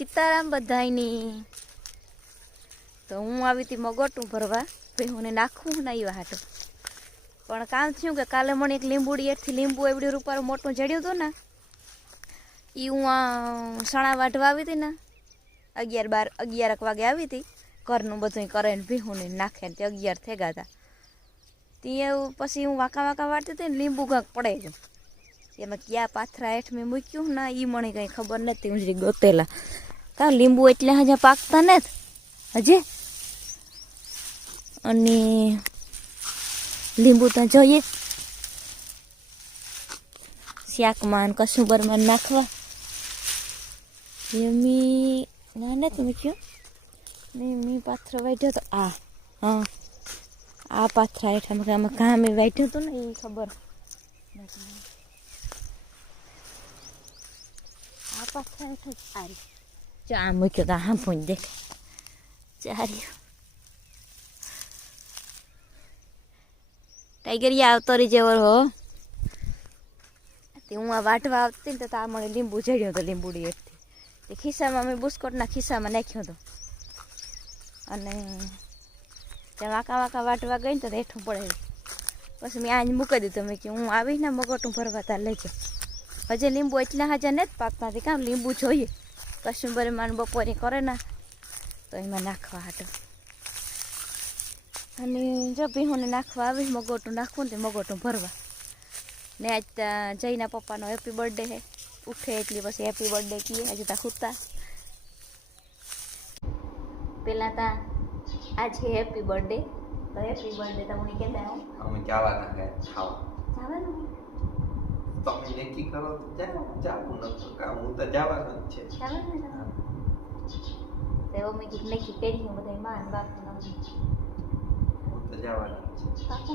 સીતારામ બધાયની. તો હું આવી હતી મગોટું ભરવા. ભાઈ હું નાખવું ના આવ્યા હાટો પણ કામ થયું કે કાલે મને એક લીંબુડી એથી લીંબુ એવડી રૂપારું મોટું જડ્યું હતું ને એ હું સણા વાઢવા આવી હતી ને, અગિયાર બાર, અગિયારક વાગે આવી હતી. ઘરનું બધું કરે ને ભીહું ને નાખે ને તે અગિયાર થઈ ગયા હતા. તે પછી હું વાંકા વાંકા વાળતી હતી ને, લીંબુ કાંક પડે ગયું એમાં ક્યાં પાથરા હેઠ મેં મૂક્યું ના એ મને કંઈ ખબર નથી. હું જે ગોતેલા. કા લીંબુ એટલે હજા પાકતા ને હજે? અને લીંબુ તો જોઈએ. શાકમાં કસુંબરમાં નાખવા. મી ના તમે કયો ને મી પાથરો વાઢ્યો તો આ, હા. આ પાથરા હેઠળ આમાં ઘામે કામે હતો ને એ ખબર. આ પાથરા હેઠળ જ આ રહ્યું. જો આ મૂક્યો તો આ ભૂંજ દેખ ચાર્યું ટાઈગરિયા આવતો રહી જેવો હો તે હું આ વાટવા આવતી ને તો આ મને લીંબુ ચડ્યો હતો લીંબુડી એકથી તે ખિસ્સામાં મેં બુસ્કોટના ખિસ્સામાં નાખ્યો હતો અને ત્યાં વાંકા વાંકા વાટવા ગઈ ને તો રેઠું પડે પછી મેં આજ મૂકી દીધું મેં કે હું આવીને મગોટું ભરવા તાર લેજો હજી લીંબુ એટલા હાજર નથી પાકતા કામ લીંબુ જોઈએ કશુંબરી માન બપોરે કરે ના તો એમાં નાખવા હાટો. અને જો ભીહોને નાખવા આવી મગોટું નાખવું ને મગોટું ભરવા. ને આજ ત્યાં જઈના પપ્પાનો હેપી બર્થડે હે. ઉઠે એટલી પછી હેપી બર્થડે કીએ આજે તા ખૂટતા પેલા તા આજે હેપી બર્થડે તો હેપી બર્થડે તમને કહેતા હું. અમે જવાના હે ખાવા. જવાનું તમે નક્કી કરો તો જાઓ જાવું નતું કામ. હું તો જવાનું જ છે. ને મમ્મી કીધું નક્કી કરી હું બધા માન બાપુ હું તો જવાનું જ છે.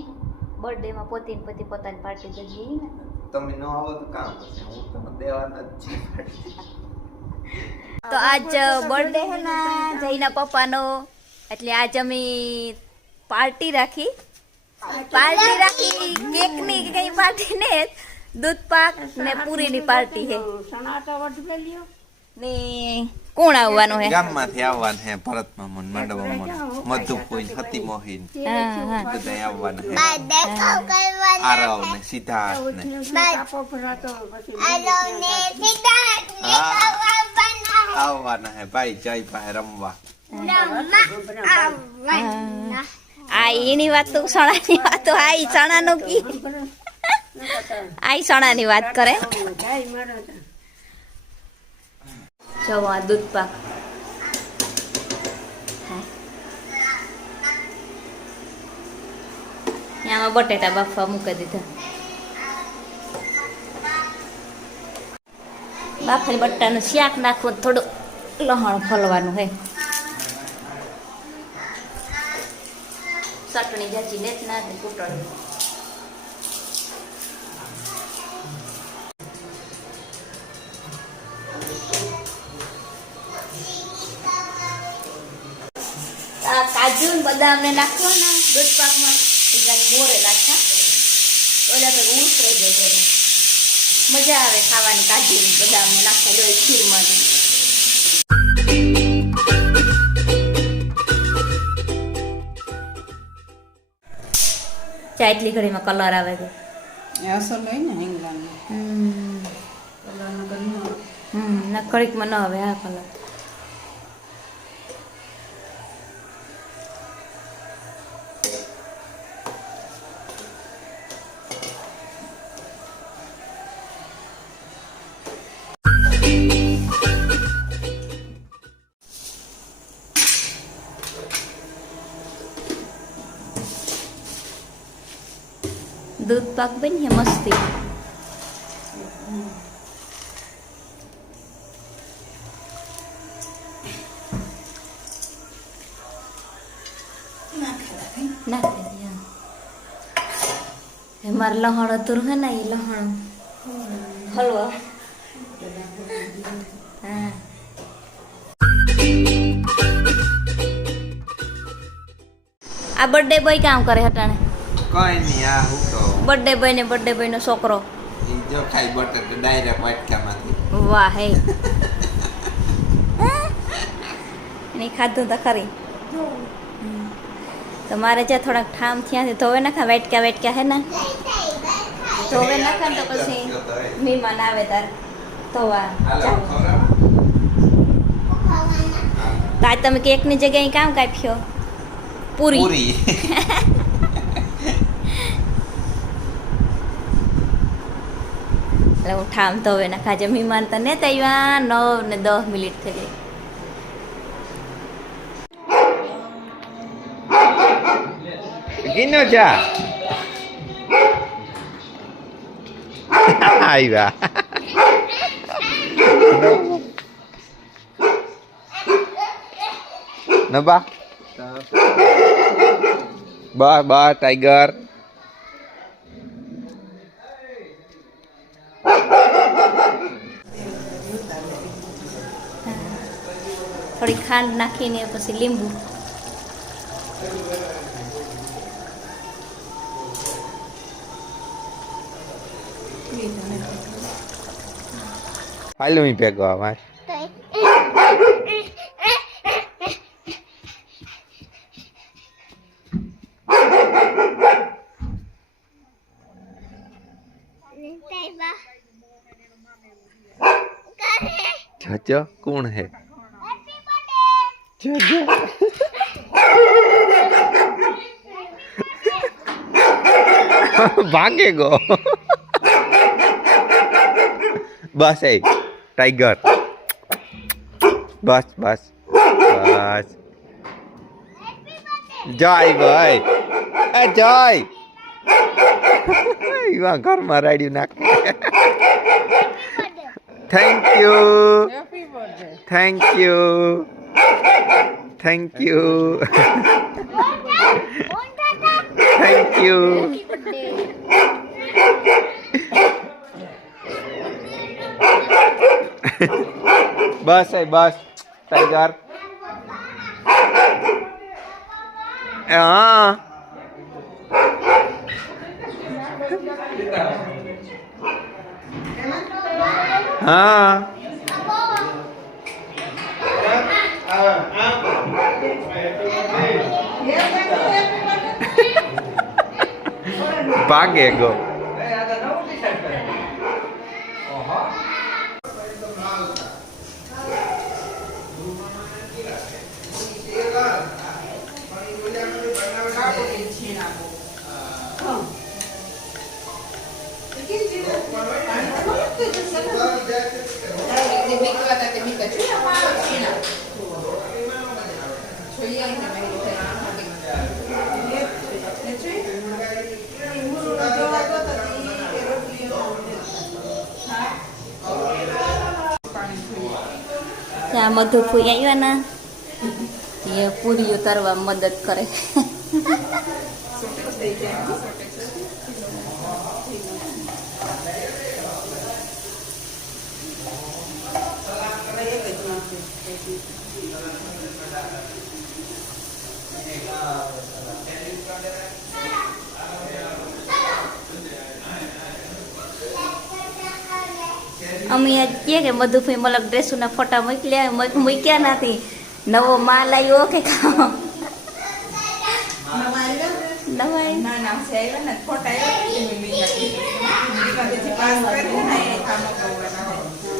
પોતે ને પતિ પોતાની પાર્ટી જઈએ ને. તમે ન આવો તો કામ થશે હું તો દેવાના જ છે તો આજ બર્થડે હે ને જઈના પપ્પાનો. એટલે આજ અમે પાર્ટી રાખી. પાર્ટી રાખી. કેકની કે કઈ પાર્ટી ને દૂધ પાક ને પૂરીની પાર્ટી હે. ને કોણ આવવાનું હે? ગામમાંથી આવવાનું હે ભરત મામન મંડપ મામન કોઈ હતી મોહિન હા હા. બધા આવવાના હે. આરવ ને સિદ્ધાર્થ ને આવવાના હે. ભાઈ જય ભાઈ રમવા. આ એની વાત તો સણાની વાત તો આ ઈ સણાનું કી? આ ઈ સણાની વાત કરે. જવો આ દૂધ પાક. આમાં બટેટા બાફવા મૂકી દીધા. બાફેલ બટાનું શાક નાખવું, થોડું લહણ ફોલવાનું હે. ચટણી લેત ના દે કૂટણ. કાજુ ને બદામ ને નાખવાના. દૂધ પાકમાં કેટલાક બોરે નાખ્યા. ઓલા તો ઉતરે જાય જરા. મજા આવે ખાવાની કાજુ ને બદામ ને નાખેલું ખીરમાં ચા એટલી ઘડીમાં કલર આવે છે? અસર અસલ હોય ને હિંગલાની હમ. કલરનો ગરમી હમ ના કડીકમાં ન આવે આ કલર. દૂધ પાક બની મસ્તી નાખી દે હા. એ મારે લહણ હતું હે ને એ લહણ હલવા હા આ બર્થડે બોય કામ કરે હટાણે કઈ નહીં આ હું તો બર્થડે બોય ને બર્થડે બોય નો છોકરો. ઈ જો ખાઈ બટર ડાયરેક્ટ વાટકામાંથી. વાહ હે. નહીં ખાધું તો ખરી. તો મારે જ્યાં થોડાક ઠામ થયા છે ધોવે નાખા વેટક્યા વેટક્યા હે ને? ધોવે નાખા તો પછી મહેમાન આવે તાર. ધોવા. વાહ તો આજ તમે કેકની જગ્યાએ કામ કાપ્યો? પૂરી. પૂરી. એટલે હું ઠામ ધોવે નાખા જે મહેમાન તો ને આવ્યા. નવ ને દસ મિનિટ થઈ ગઈ. જા. આવ્યા. નબા. બા બા, ટાઈગર. થોડી ખાંડ નાખીને પછી લીંબુ હાલ હું ભેગો અમાર કોણ હે જજો ભાગે ગો. બસ એ ટાઈગર. બસ બસ બસ. જય ભાઈ. એ જય. એવા ઘરમાં રાડ્યું નાખે. Thank you happy thank you thank you thank you બસ એ બસ ટાઈગર એ હા હા ભાગે ગો ત્યાં મધુ ફૂઈ આવ્યા ને. એ પૂરીઓ તરવા મદદ કરે. અમે કહીએ કહે કે મધુભાઈ મલક ડ્રેસોના ફોટા મોકલ્યા મૂક- મૂક્યા નથી. નવો માલ આવ્યો કે કામ?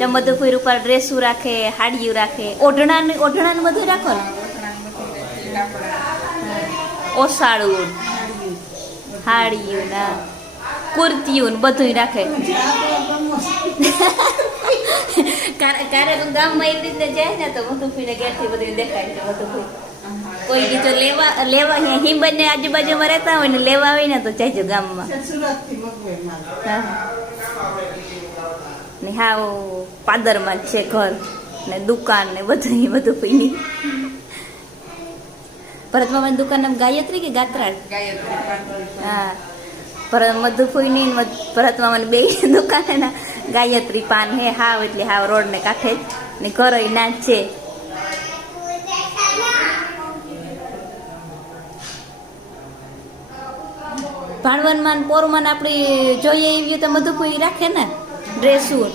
મધુભાઈ રૂપાળ ડ્રેસું રાખે હાડિયું રાખે? ઓઢણા ઓઢણાને બધું રાખો ને? ઓસાળું હાડિયું ના. કુર્તિયું બધું રાખે. તો ગામમાં એવી રીતે જાય ને તો મધુભાઈને ઘેરથી બધું દેખાય છે મધુફી કોઈ બીજો લેવા લેવા અહીંયા હિંબન આજુબાજુમાં રહેતા હોય ને લેવા આવે ને તો જાયજો ગામમાં. હા. ને હાવ પાદરમાં જ છે ઘર ને દુકાન ને બધું બધું પીની ભરત મામાની દુકાન નામ ગાયત્રી કે ગાત્રા ગાયત્રી હા. ભરત મધુફુઈની ને મધ- ભરત મામાની બે દુકાને ગાયત્રી પાન હે હાવ એટલે હાવ રોડ ને કાંઠે ને ઘર ના જ છે. ભાણવનમાં ને પોરમાં ને આપણે જોઈએ એવી તો મધુપુઈ રાખે ને ડ્રેસું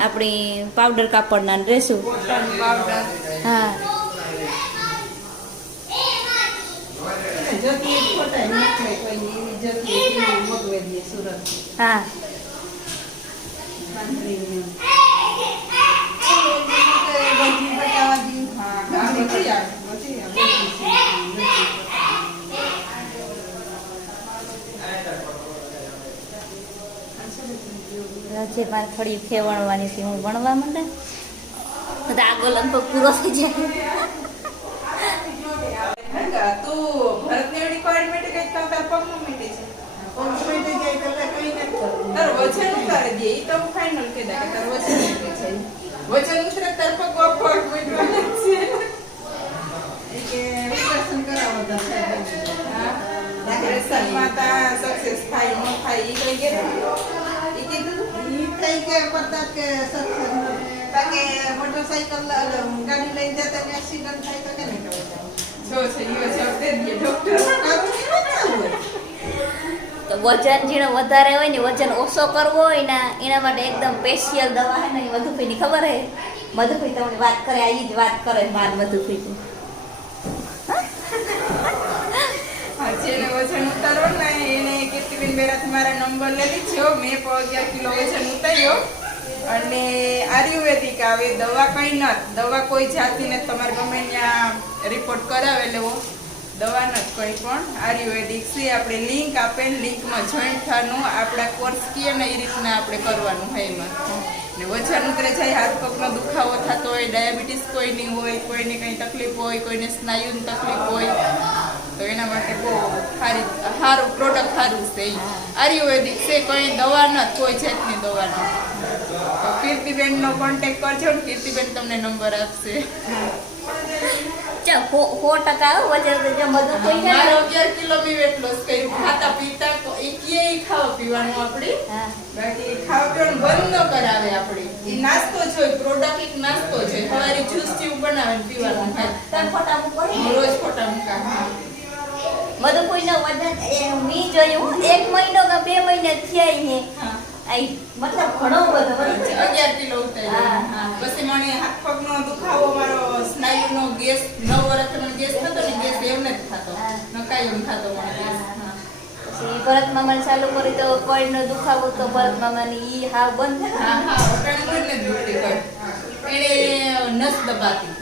આપણી પાવડર કાપડના ડ્રેસું હા જતી ફોટા નીકળે કોઈ એવી જતી એવી મગવે દે સુરત હા. મારે થોડી ફેવણવાની હતી હું ભણવા માંડે. તો આગળ લગભગ પૂરો થઈ જાય. તું ભરતની requirement કંઈક તો તારા પગમાં મીંડી છે. તારું વજન ઉતારી દે, ઈ તો હું final કહી દઉં કે તારું વજન એટલું છે. વજન ઉતરે તાર પગમાં પગ મીંડવાના જ છે. હા. Pressure-માં તા success થાય, ન થાય, ઈ કઈ guarantee? ઈ કીધું તું? મોટરસાયકલ ગાડી લઈને જતા ને એક્સિડન્ટ થાય તો કેને ખબર જો છે, ઈ જવાબ દે દે, doctor. તો વજન જેનો વધારે હોય ને વજન ઓછો કરવો હોય ને, એના માટે એકદમ સ્પેશિયલ દવા હે ને એ મધુભાઈની ખબર હે? મધુભાઈ તમને વાત કરે આ જ વાત કરે માર મધુભાઈ વજન ઉતારવાનું ને, એને કીર્તિબેન બેરાથી મારા નંબર લઈ લીધો. મેં અગિયાર કિલો વજન ઉતાર્યો. અને આયુર્વેદિક આવે દવા કઈ નથી. દવા કોઈ જાતિને તમારે ગમે ત્યાં રિપોર્ટ કરાવે લેવો દવા નથી કોઈ પણ આયુર્વેદિક છે. આપણે લિંક આપે લિંકમાં જોઈન્ટ થવાનું. આપણા કોર્સ કીએ ને એ રીતના આપણે કરવાનું હોય એમાં. ને વજન ઉતરે જાય હાથ પગનો દુખાવો થતો હોય ડાયાબિટીસ કોઈની હોય, કોઈને કંઈ તકલીફ હોય, કોઈને સ્નાયુની તકલીફ હોય, તો એના માટે બહુ સારી, સારું પ્રોડક્ટ સારું છે. આયુર્વેદિક છે, કોઈ દવા નથી કોઈ જાતની દવા તો કીર્તિબેનનો કોન્ટેક કરજો ને, કીર્તિબેન તમને નંબર આપશે. સો ટકા છે મારો અગિયાર કિલો બી વેટ લોસ કર્યું ખાતા પીતા તો એ ખાવા પીવાનું આપણે બાકી ખાવા પીવાનું બંધ ન કરાવે આપણે એ નાસ્તો જોઈ પ્રોડક્ટ એક નાસ્તો છે સવારે જ્યુસ જેવું બનાવે પીવાનું તાર ફોટા મૂકો રોજ ફોટા મૂકા. હા. મધુભાઈનો વજન એ મી જોયું એક મહિનો કે બે મહિને થયા છે મતલબ ઘણો બધો અગિયાર કિલો ઉતાર્યો હા. હા. પછી મને હાથ પગનો દુખાવો મારો સ્નાયુનો ગેસ નવ વર્ષ મને ગેસ થતો ને ગેસ એમને જ થતો. હા. થતો મને ગેસ. પછી ભરત મામાને ચાલુ કરી તો કોઈનો દુખાવો તો ભરત મામાની ઈ હાવ બંધ. હા હા. ઉલટી કરી એને નસ દબાતી.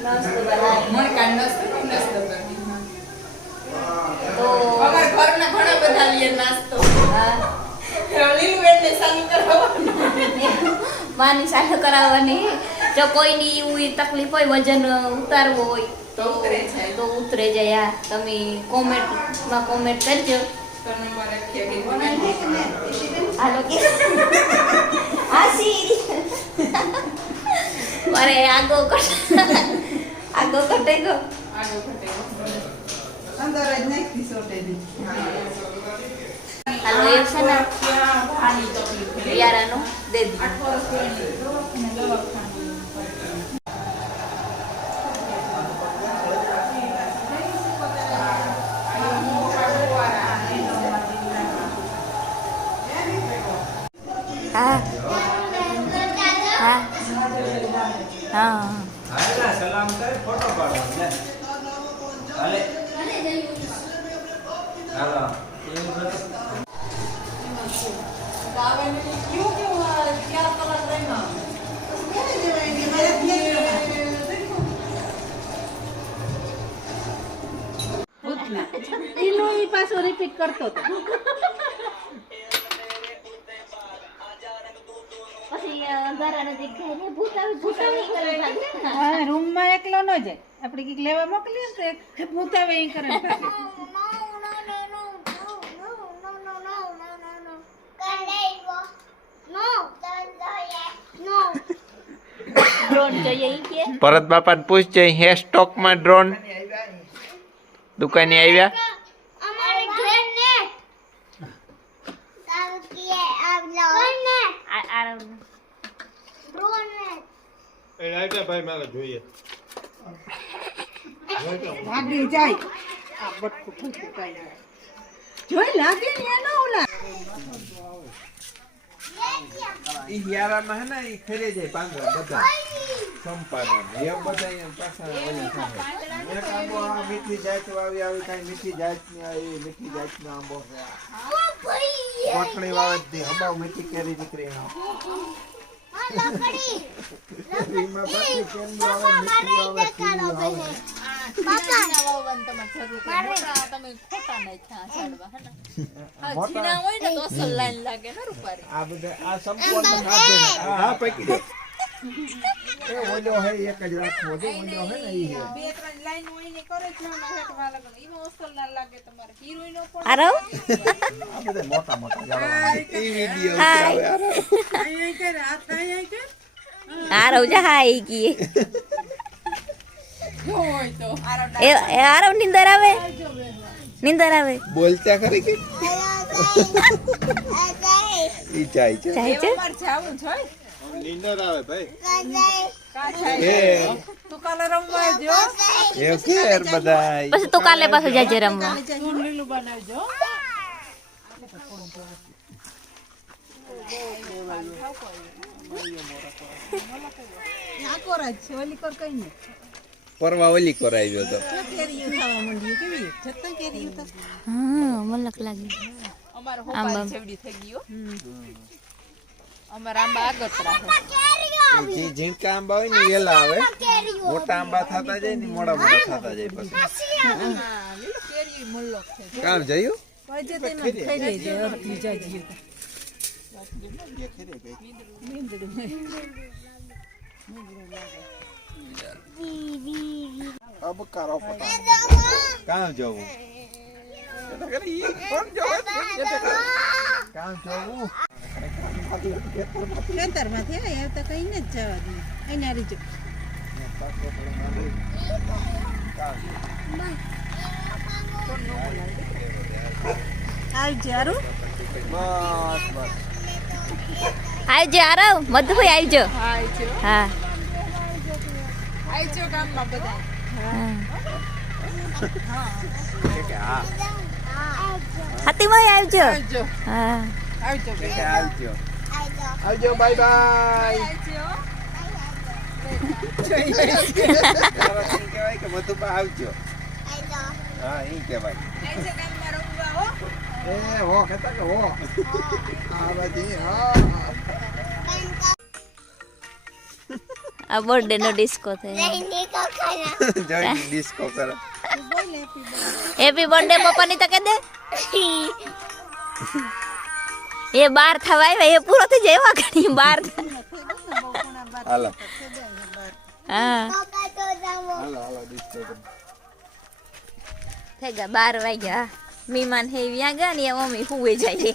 મણકા નસ નસ દબાતી તો અમારા ઘરના ઘણા બધા લે નાસ્તો. હા લીલું એટલે ચાલુ કરવાનું માની ચાલુ કરાવવાની. જો કોઈની એવું તકલીફ હોય વજન ઉતારવું હોય તો ઉતરે જાય. તો ઉતરે જાય. હા તમે કોમેન્ટમાં કોમેન્ટ કરજો. અરે આગો કટ. આગો કટે ગયો. આગળ ઘટે અંદર જ નાખી સોટેલી. હાલો એ છે ને ત્યાં ખાની તકલીફ છે. બિયારાનું દે દી આઠ વર્ષ પહેલાની દવાખાને દવાખાને. હા હા હા હાલા સલામ કર ફોટો પાડો લે હાલે હાલો એવું કરો એનો ઈ પાછો રિપીટ કરતો હતો. રૂમમાં એકલો ન જાય. આપણે કંઈક લેવા મોકલીએ ને તો કરે. ડ્રોન જોઈએ કે? ભરત બાપાને પૂછજે હે સ્ટોકમાં ડ્રોન? દુકાને આવ્યા? જોઈ લાગે ને એનો ઓલા. ઈ હિયારામાં હે ને ઈ ફેરે જાય પાંદડા બધા. સંપાના એ બધા અહીંયા પાછા ઓલી થાય. એક આંબો આ મીઠી જાત વાવી આવી કાંઈ મીઠી જાતની આવી મીઠી જાતનો આંબો છે આ. કોટણી વાવે જ નહીં, હબાવ મીઠી કેરી નીકળી એમાં. એમાં પાછી કેરી આવે, મીઠી આવે, કેરી આવે. મોટા આ બધા આ સંપૂર્ણ નાખે. હા, હા, પકડી દો. એ ઓલો હે એક જ રાખવો છે ઓલો હે ને ઈ હે. બે ત્રણ લાઈન હોય ને કરે છે ને હેઠવા લાગે ને. એમાં અસલ ના લાગે તમારે. હીરોઈનો પણ આરો આ બધા મોટા મોટા ઝાડવા. ઈ વીડિયો હાય. ઉતરાવે, આય કે રાત અહીંયા કર આરવ જા હાઈ કી હોય તો. એ આરો નિંદર આવે? નિંદર આવે? બોલતા ખરી કે? ઈ જાય છે. અમારે જાવું છે હોય. નીંદર આવે ભાઈ? તું કાલે રમવા જો એ ફેર બધાય. પછી તું કાલે પાછું જાજે રમવા. ફોન લીલું બનાવજો આ કોરા જ છે ઓલી કોર કઈ પરવા ઓલી કરાવ્યો તો. હા મલક લાગી. અમારો થઈ ગઈ હો. અમારા આંબા આગતરા છે જે ઝીણકા આંબા હોય ને ઈ વેલા આવે મોટા આંબા થતા જાય ને મોડા મોટા થતા જાય પછી હા, લીલો કેરી મુલ્લોક છે કામ જયું પછી તેનો ખાઈ લેજે અડધી જાજી તો ખેતરમાંથી આવ્યા તો કઈ ને જ જવા દે અહીંયા રીજો. આવજે હારું. બસ બસ આવજો આરવ મધુભાઈ આવજો હા આવજો હા. આવજો ગામમાં બધા. હા. કે કે હા હાથીભાઈ આવજો આવજો હા. આવજો આવજો આવજો બાય બાય. કહેવાય કે મધુબા આવજો હા ઈ કહેવાય એ હો કહેતા કે હો આ બધી હા આ બર્થડે નો ડિસ્કો થાય ડિસ્કો કરે હેપી બર્થડે પપ્પાની તો તકે દે. એ બાર થવા આવ્યા એ પૂરો થઈ જાય એવા ઘણી બાર હાલો. હા. હાલો થઈ ગયા બાર વાગ્યા. મહેમાન હે વ્યા ગયા ને એ મમ્મી હુવે જાય